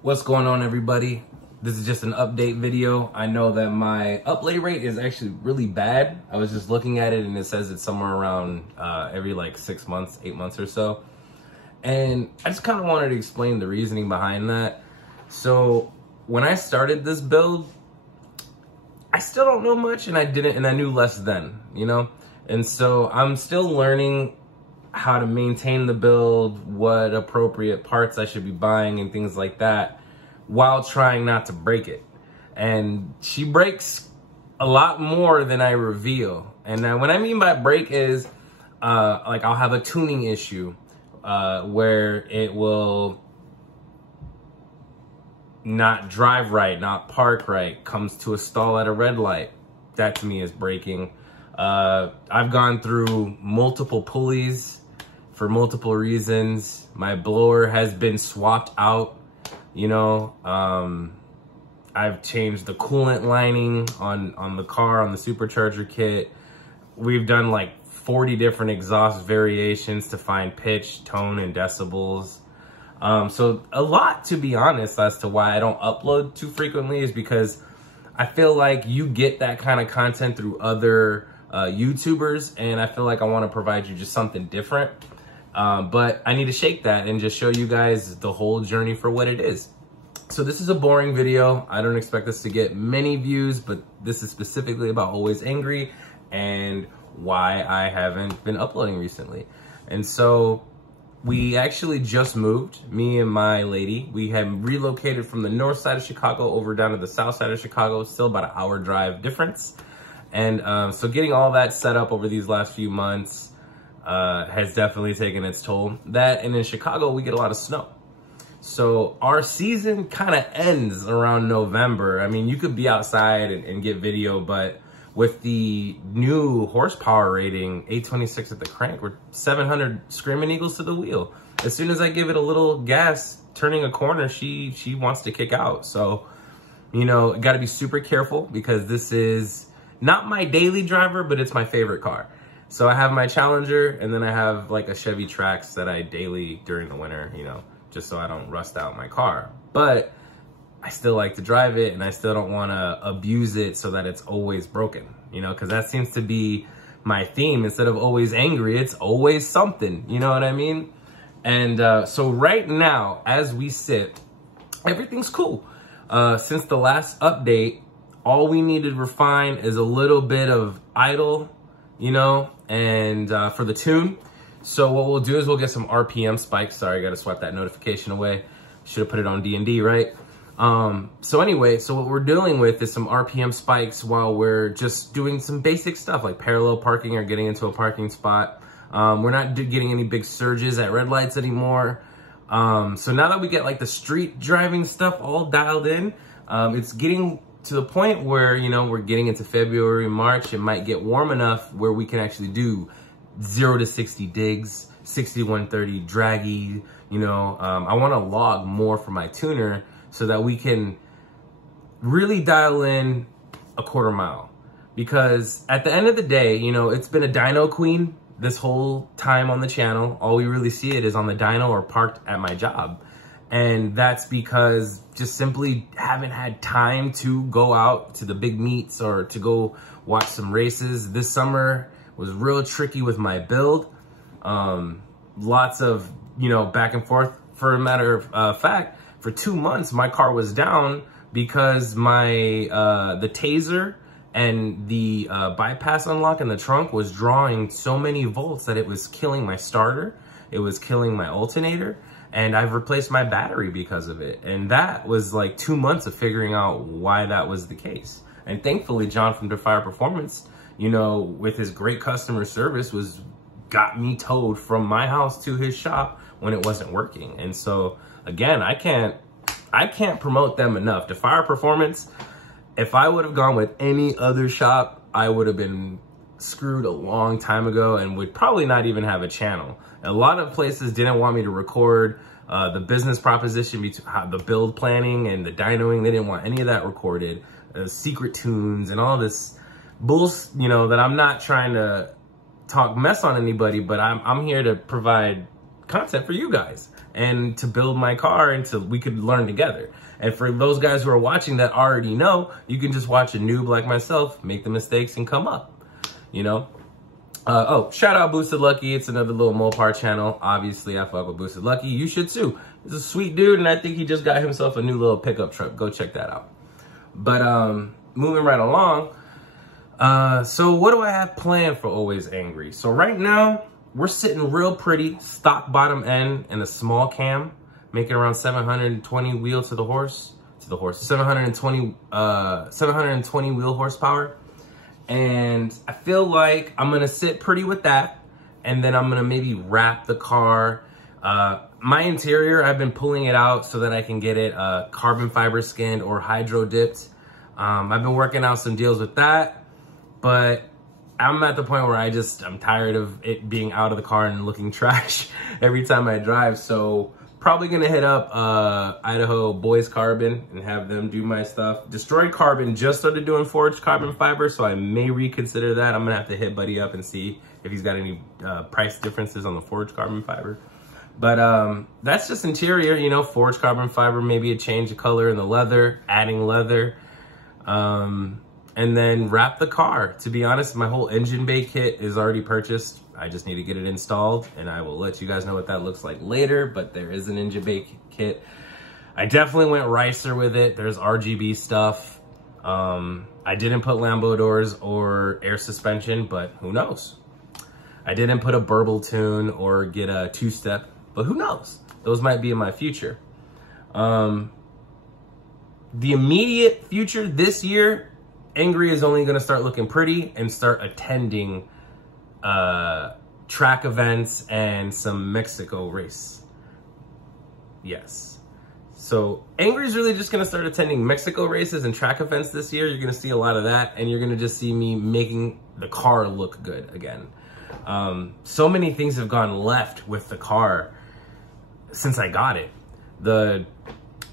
What's going on, everybody? This is just an update video. I know that my upload rate is actually really bad. I was just looking at it and it says it's somewhere around every like 6 months, 8 months or so. And I just kind of wanted to explain the reasoning behind that. So when I started this build, I still don't know much, and I knew less then, you know? And so I'm still learning how to maintain the build, what appropriate parts I should be buying and things like that, while trying not to break it. And she breaks a lot more than I reveal. And what I mean by break is, like I'll have a tuning issue where it will not drive right, not park right, comes to a stall at a red light. That to me is breaking. I've gone through multiple pulleys for multiple reasons. My blower has been swapped out, you know. I've changed the coolant lining on the car, on the Supercharger kit. We've done like 40 different exhaust variations to find pitch, tone, and decibels. So a lot, to be honest, as to why I don't upload too frequently is because I feel like you get that kind of content through other YouTubers, and I feel like I want to provide you just something different. But I need to shake that and just show you guys the whole journey for what it is. So this is a boring video. I don't expect this to get many views, but this is specifically about Alwayz Angry and why I haven't been uploading recently. And so we actually just moved, me and my lady. We had relocated from the north side of Chicago over down to the south side of Chicago, still about an hour drive difference. And so getting all that set up over these last few months has definitely taken its toll. That, and in Chicago, we get a lot of snow. So our season kind of ends around November. I mean, you could be outside and get video, but with the new horsepower rating, 826 at the crank, we're 700 screaming eagles to the wheel. As soon as I give it a little gas, turning a corner, she wants to kick out. So, you know, got to be super careful because this is not my daily driver, but it's my favorite car. So I have my Challenger, and then I have like a Chevy Trax that I daily during the winter, you know, just so I don't rust out my car. But I still like to drive it, and I still don't want to abuse it so that it's always broken, you know, because that seems to be my theme. Instead of always angry, it's always something, you know what I mean? And so right now, as we sit, everything's cool. Since the last update, all we need to refine is a little bit of idle, you know, and for the tune. So what we'll do is we'll get some RPM spikes. Sorry, I gotta swipe that notification away. Should have put it on D&D, right? So anyway, so what we're dealing with is some RPM spikes while we're just doing some basic stuff like parallel parking or getting into a parking spot. We're not getting any big surges at red lights anymore. So now that we get like the street driving stuff all dialed in, it's getting to the point where, you know, we're getting into February, March. It might get warm enough where we can actually do 0 to 60 digs, 60 130 draggy, you know. I want to log more for my tuner so that we can really dial in a quarter mile. Because at the end of the day, you know, it's been a dyno queen this whole time on the channel. All we really see it is on the dyno or parked at my job. And that's because just simply haven't had time to go out to the big meets or to go watch some races. This summer was real tricky with my build. Lots of, you know, back and forth. For a matter of fact, for 2 months, my car was down because my the taser and the bypass unlock in the trunk was drawing so many volts that it was killing my starter. It was killing my alternator. And I've replaced my battery because of it. And that was like 2 months of figuring out why that was the case. And thankfully, John from Defier Performance, you know, with his great customer service, got me towed from my house to his shop when it wasn't working. And so again, I can't promote them enough. Defier Performance, if I would have gone with any other shop, I would have been screwed a long time ago and would probably not even have a channel. A lot of places didn't want me to record the business proposition, the build planning and the dynoing. They didn't want any of that recorded. Secret tunes and all this bullshit, you know, that I'm not trying to talk mess on anybody, but I'm here to provide content for you guys. and to build my car and we could learn together. And for those guys who are watching that already know, you can just watch a noob like myself make the mistakes and come up, you know? Oh, shout out Boosted Lucky. It's another little Mopar channel. Obviously, I fuck with Boosted Lucky. You should too. He's a sweet dude, and I think he just got himself a new little pickup truck. Go check that out. But moving right along, so what do I have planned for Always Angry? So right now, we're sitting real pretty, stock bottom end and a small cam, making around 720 wheel to the horse, 720 wheel horsepower. And I feel like I'm gonna sit pretty with that, and then I'm gonna maybe wrap the car. My interior, I've been pulling it out so that I can get it carbon fiber skinned or hydro dipped. I've been working out some deals with that, but I'm at the point where I'm tired of it being out of the car and looking trash every time I drive. So probably gonna hit up Idaho Boys Carbon and have them do my stuff. Destroyed Carbon just started doing forged carbon fiber, so I may reconsider that. I'm gonna have to hit Buddy up and see if he's got any price differences on the forged carbon fiber. But that's just interior, you know, forged carbon fiber, maybe a change of color in the leather, adding leather, and then wrap the car. To be honest, my whole engine bay kit is already purchased. I just need to get it installed, and I will let you guys know what that looks like later, but there is an engine bay kit. I definitely went Ricer with it. There's RGB stuff. I didn't put Lambo doors or air suspension, but who knows? I didn't put a burble tune or get a two-step, but who knows? Those might be in my future. The immediate future this year, Angry is only gonna start looking pretty and start attending track events and some Mexico race. Yes. So Angry is really just gonna start attending Mexico races and track events this year. You're gonna see a lot of that, and you're gonna just see me making the car look good again. So many things have gone left with the car since I got it.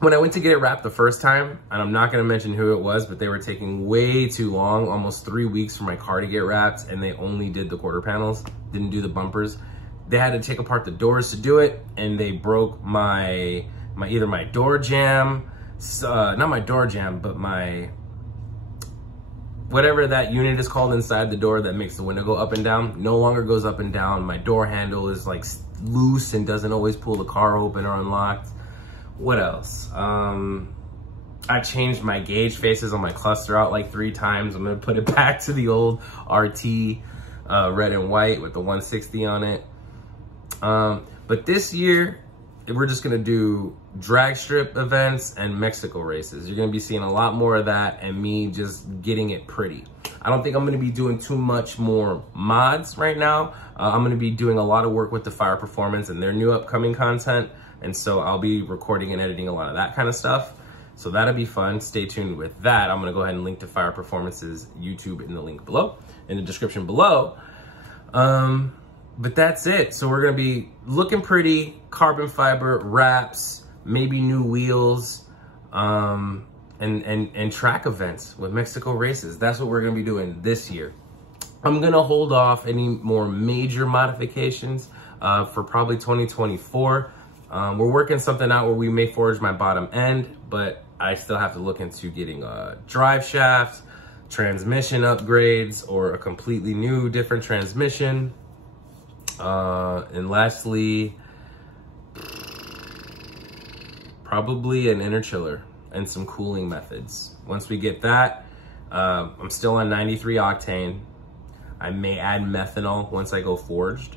When I went to get it wrapped the first time, and I'm not gonna mention who it was, but they were taking way too long, almost 3 weeks for my car to get wrapped, and they only did the quarter panels, didn't do the bumpers. They had to take apart the doors to do it, and they broke either my door jamb, not my door jamb, but whatever that unit is called inside the door that makes the window go up and down, no longer goes up and down. My door handle is like loose and doesn't always pull the car open or unlocked. What else? I changed my gauge faces on my cluster out like 3 times. I'm gonna put it back to the old RT red and white with the 160 on it. But this year, we're just gonna do drag strip events and Mexico races. You're gonna be seeing a lot more of that and me just getting it pretty. I don't think I'm gonna be doing too much more mods right now. I'm gonna be doing a lot of work with Defier Performance and their new upcoming content. And so I'll be recording and editing a lot of that kind of stuff. So that'll be fun. Stay tuned with that. I'm gonna go ahead and link Defier Performance's YouTube in the link below, in the description below. But that's it. So we're gonna be looking pretty, carbon fiber wraps, maybe new wheels, and track events with Mexico races. That's what we're gonna be doing this year. I'm gonna hold off any more major modifications for probably 2024. We're working something out where we may forge my bottom end, but I still have to look into getting a drive shaft, transmission upgrades, or a completely new, different transmission. And lastly, probably an inner chiller and some cooling methods. Once we get that, I'm still on 93 octane. I may add methanol once I go forged.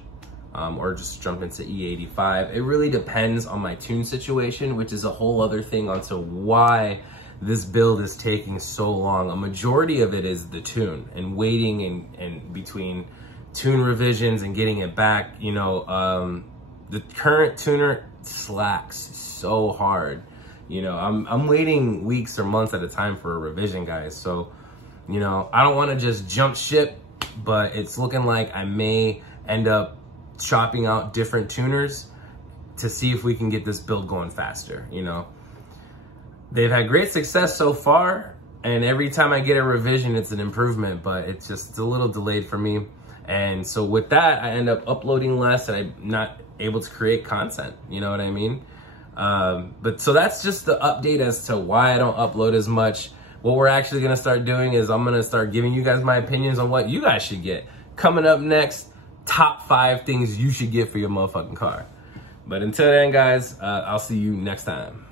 Or just jump into E85. It really depends on my tune situation, which is a whole other thing onto why this build is taking so long. A majority of it is the tune and waiting and between tune revisions and getting it back. You know, the current tuner slacks so hard. You know, I'm waiting weeks or months at a time for a revision, guys. So, you know, I don't want to just jump ship, but it's looking like I may end up shopping out different tuners to see if we can get this build going faster. You know, they've had great success so far, and every time I get a revision, it's an improvement, but it's a little delayed for me. And so with that, I end up uploading less and I'm not able to create content. You know what I mean? But so that's just the update as to why I don't upload as much. What we're actually gonna start doing is I'm gonna start giving you guys my opinions on what you guys should get. Coming up next, top 5 things you should get for your motherfucking car. But until then, guys, I'll see you next time.